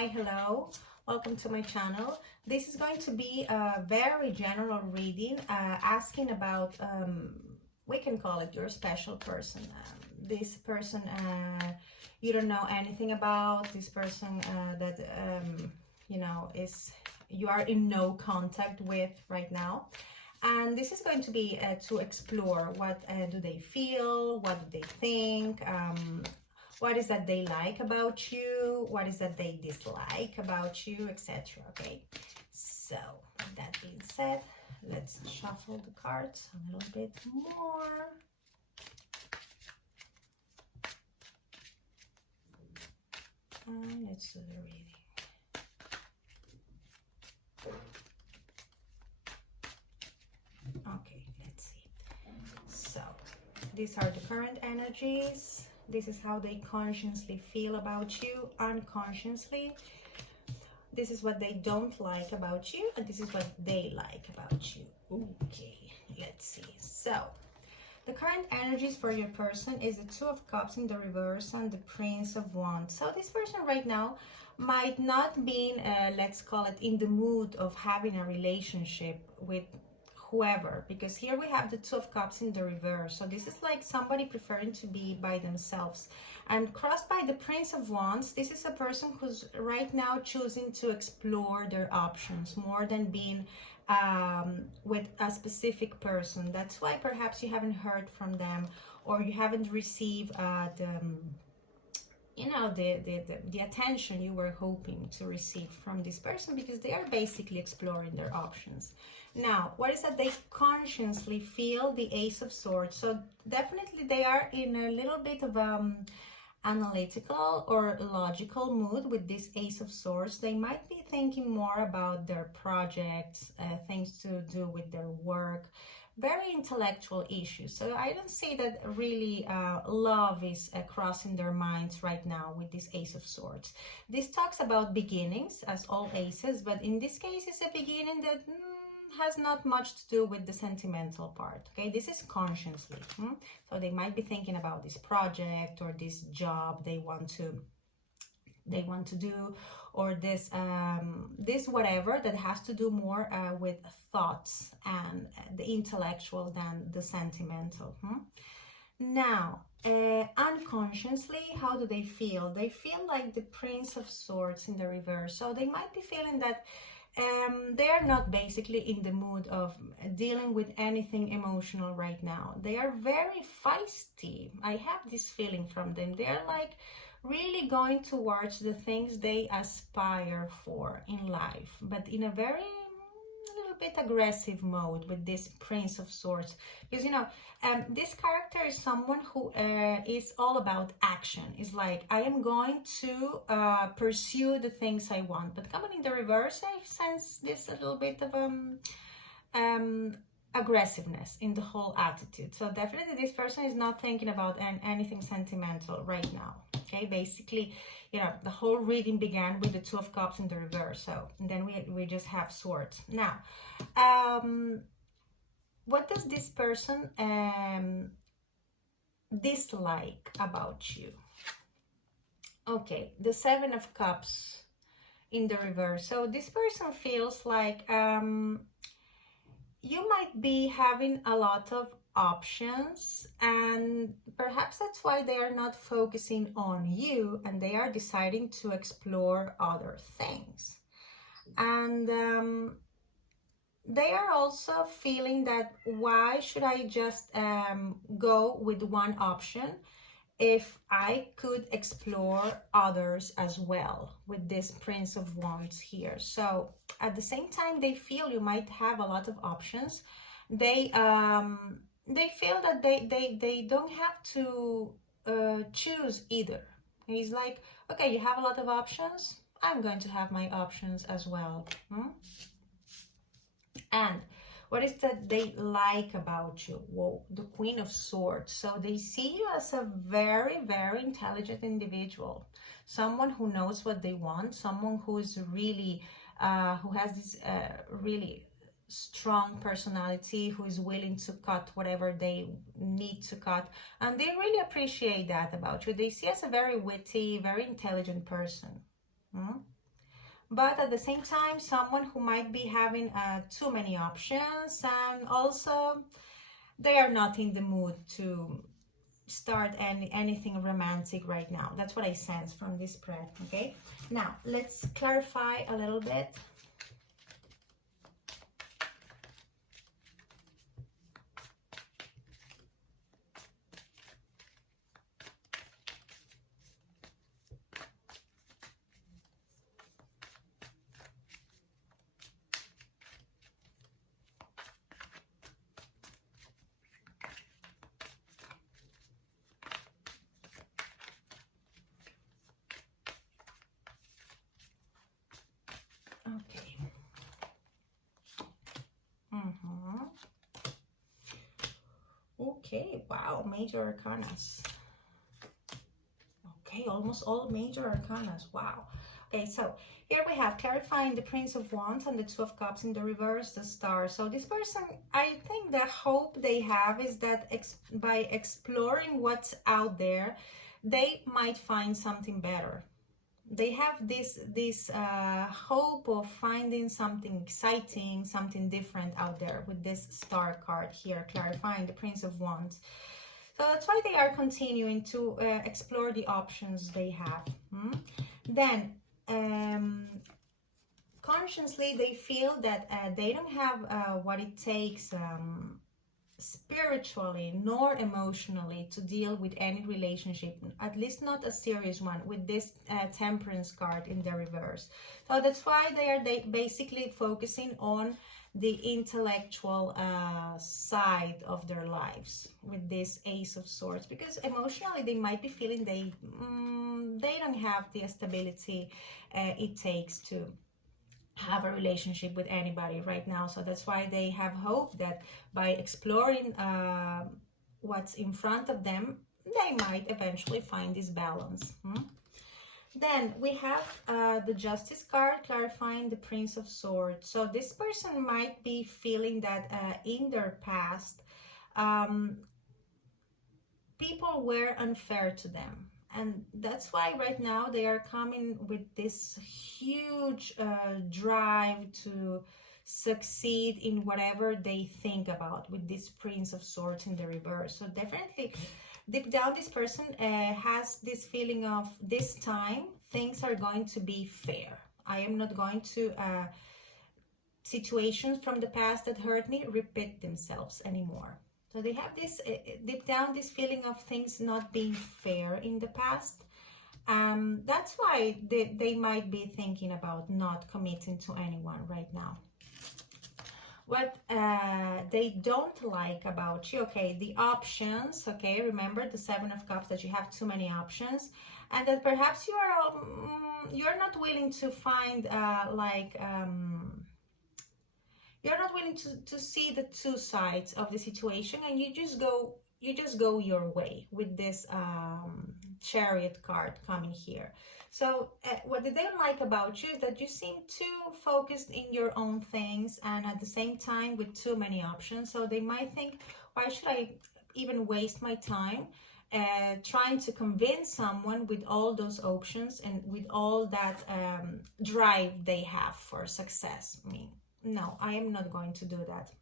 Hi, hello, welcome to my channel. This is going to be a very general reading asking about, we can call it your special person. This person you don't know anything about, this person that you know you are in no contact with right now. And this is going to be to explore what do they feel, what do they think, what is that they like about you, what is that they dislike about you, etc. Okay, so with that being said, let's shuffle the cards a little bit more. And let's do the reading. Okay, let's see. So these are the current energies. This is how they consciously feel about you, unconsciously. This is what they don't like about you, and this is what they like about you. Okay, let's see. So the current energies for your person is the Two of Cups in the reverse and the Prince of Wands. So this person right now might not be, let's call it, in the mood of having a relationship with whoever, because here we have the Two of Cups in the reverse. So this is like somebody preferring to be by themselves. And crossed by the Prince of Wands, this is a person who's right now choosing to explore their options more than being with a specific person. That's why perhaps you haven't heard from them, or you haven't received the attention you were hoping to receive from this person, because they are basically exploring their options. Now, what is that they consciously feel? The Ace of Swords. So definitely they are in a little bit of analytical or logical mood with this Ace of Swords. They might be thinking more about their projects, things to do with their work, very intellectual issues. So I don't see that really love is crossing their minds right now with this Ace of Swords. This talks about beginnings, as all aces, but in this case it's a beginning that has not much to do with the sentimental part. Okay, this is consciously. So they might be thinking about this project or this job they want to do, or this whatever that has to do more with thoughts and the intellectual than the sentimental. Now, unconsciously, how do they feel? They feel like the Prince of Swords in the reverse. So they might be feeling that they are not basically in the mood of dealing with anything emotional right now. They are very feisty. I have this feeling from them. They are like really going towards the things they aspire for in life, but in a very little bit aggressive mode with this Prince of Swords. Because this character is someone who is all about action. It's like, I am going to pursue the things I want. But coming in the reverse, I sense this a little bit of aggressiveness in the whole attitude. So definitely this person is not thinking about anything sentimental right now. Okay, basically, the whole reading began with the Two of Cups in the reverse. So then we just have swords. Now, what does this person dislike about you? Okay, the Seven of Cups in the reverse. So this person feels like you might be having a lot of options, and perhaps that's why they are not focusing on you and they are deciding to explore other things. And they are also feeling that, why should I just go with one option if I could explore others as well, with this Prince of Wands here. So at the same time they feel you might have a lot of options, they feel that they don't have to choose either. It's like, okay, you have a lot of options, I'm going to have my options as well. And what is that they like about you? Well, the Queen of Swords. So they see you as a very, very intelligent individual, someone who knows what they want, someone who is really who has this really strong personality, who is willing to cut whatever they need to cut, and they really appreciate that about you. They see you as a very witty, very intelligent person. but at the same time, someone who might be having too many options, and also they are not in the mood to start anything romantic right now. That's what I sense from this spread. Okay, now let's clarify a little bit. Okay. Okay, wow, major arcanas. Okay, almost all major arcanas. Wow. Okay, so here we have clarifying the Prince of Wands and the Two of Cups in the reverse, the Star. So this person, I think the hope they have is that by exploring what's out there, they might find something better. They have this hope of finding something exciting, something different out there with this Star card here, clarifying the Prince of Wands. So that's why they are continuing to explore the options they have. Then, consciously, they feel that they don't have what it takes spiritually nor emotionally to deal with any relationship, at least not a serious one, with this Temperance card in the reverse. So that's why they are basically focusing on the intellectual side of their lives with this Ace of Swords, because emotionally they might be feeling they don't have the stability it takes to have a relationship with anybody right now. So that's why they have hope that by exploring what's in front of them, they might eventually find this balance. Then we have the Justice card clarifying the Prince of Swords. So this person might be feeling that in their past, people were unfair to them. And that's why right now they are coming with this huge drive to succeed in whatever they think about with this Prince of Swords in the reverse. So definitely deep down this person has this feeling of this time things are going to be fair. I am not going to situations from the past that hurt me repeat themselves anymore. So they have this deep down this feeling of things not being fair in the past. That's why they might be thinking about not committing to anyone right now. What they don't like about you, okay, the options, okay, remember the Seven of Cups, that you have too many options, and that perhaps you're not willing to find you're not willing to see the two sides of the situation, and you just go your way with this Chariot card coming here. So what they don't like about you is that you seem too focused in your own things, and at the same time with too many options. So they might think, why should I even waste my time trying to convince someone with all those options and with all that drive they have for success? I mean, no, I am not going to do that.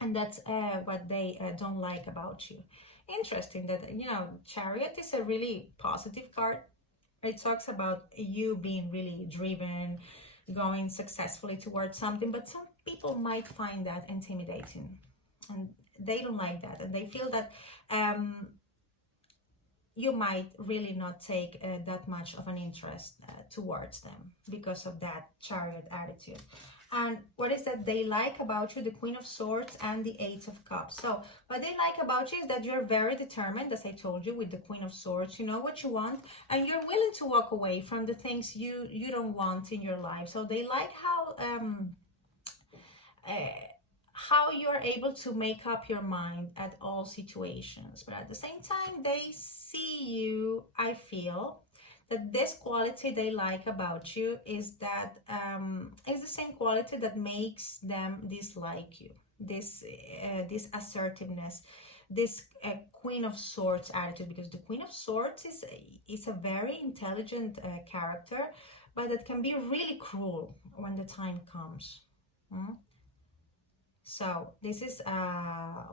And that's what they don't like about you. Interesting that, Chariot is a really positive card. It talks about you being really driven, going successfully towards something, but some people might find that intimidating, and they don't like that, and they feel that you might really not take that much of an interest towards them because of that Chariot attitude. And what is that they like about you? The Queen of Swords and the Eight of Cups. So what they like about you is that you're very determined, as I told you, with the Queen of Swords. You know what you want, and you're willing to walk away from the things you don't want in your life. So they like how you're able to make up your mind at all situations. But at the same time, they see you, I feel, that this quality they like about you is that is the same quality that makes them dislike you. This assertiveness, this Queen of Swords attitude, because the Queen of Swords is a very intelligent character, but it can be really cruel when the time comes. So this is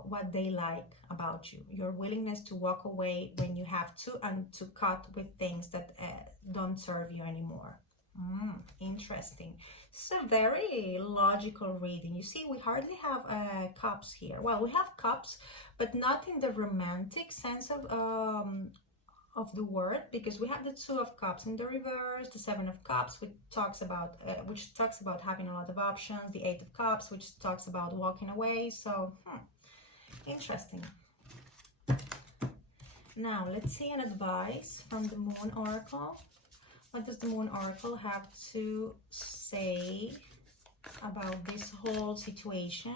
what they like about you, your willingness to walk away when you have to, and to cut with things that don't serve you anymore. Interesting. It's a very logical reading. You see, we hardly have cups here. Well, we have cups, but not in the romantic sense of the word, because we have the Two of Cups in the reverse, the Seven of Cups, which talks about having a lot of options, the Eight of Cups, which talks about walking away. So interesting. Now let's see an advice from the Moon Oracle. What does the Moon Oracle have to say about this whole situation?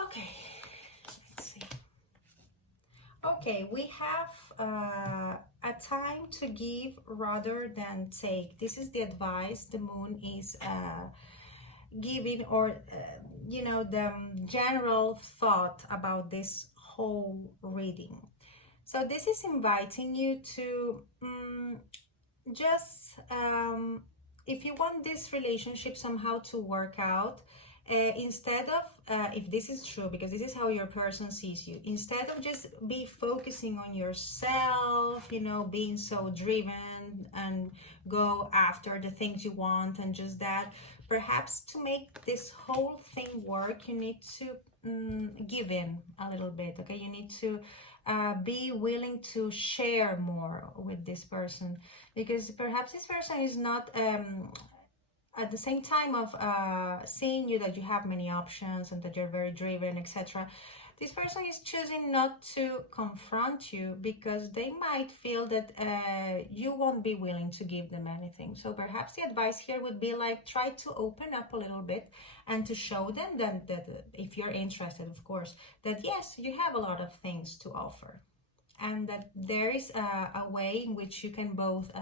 Okay, let's see. Okay, we have a time to give rather than take. This is the advice the Moon is giving, or you know, the general thought about this whole reading. So this is inviting you to just if you want this relationship somehow to work out, instead of if this is true, because this is how your person sees you, instead of just be focusing on yourself, you know, being so driven and go after the things you want and just that, perhaps to make this whole thing work, you need to give in a little bit. Okay, you need to be willing to share more with this person, because perhaps this person is not at the same time of seeing you that you have many options and that you're very driven, etc. This person is choosing not to confront you because they might feel that you won't be willing to give them anything. So perhaps the advice here would be like, try to open up a little bit and to show them that if you're interested, of course, that yes, you have a lot of things to offer, and that there is a way in which you can both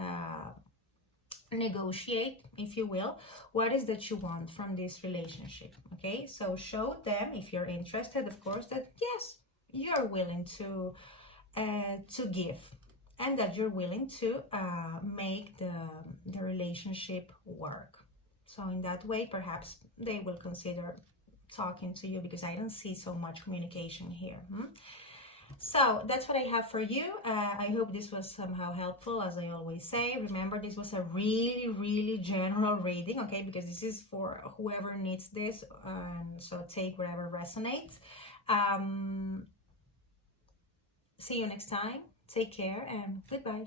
negotiate, if you will, what is that you want from this relationship. Okay, so show them, if you're interested, of course, that yes, you're willing to give, and that you're willing to make the relationship work. So in that way, perhaps they will consider talking to you, because I don't see so much communication here. So that's what I have for you. I hope this was somehow helpful. As I always say, remember, this was a really general reading, okay, because this is for whoever needs this, so take whatever resonates. See you next time. Take care and goodbye.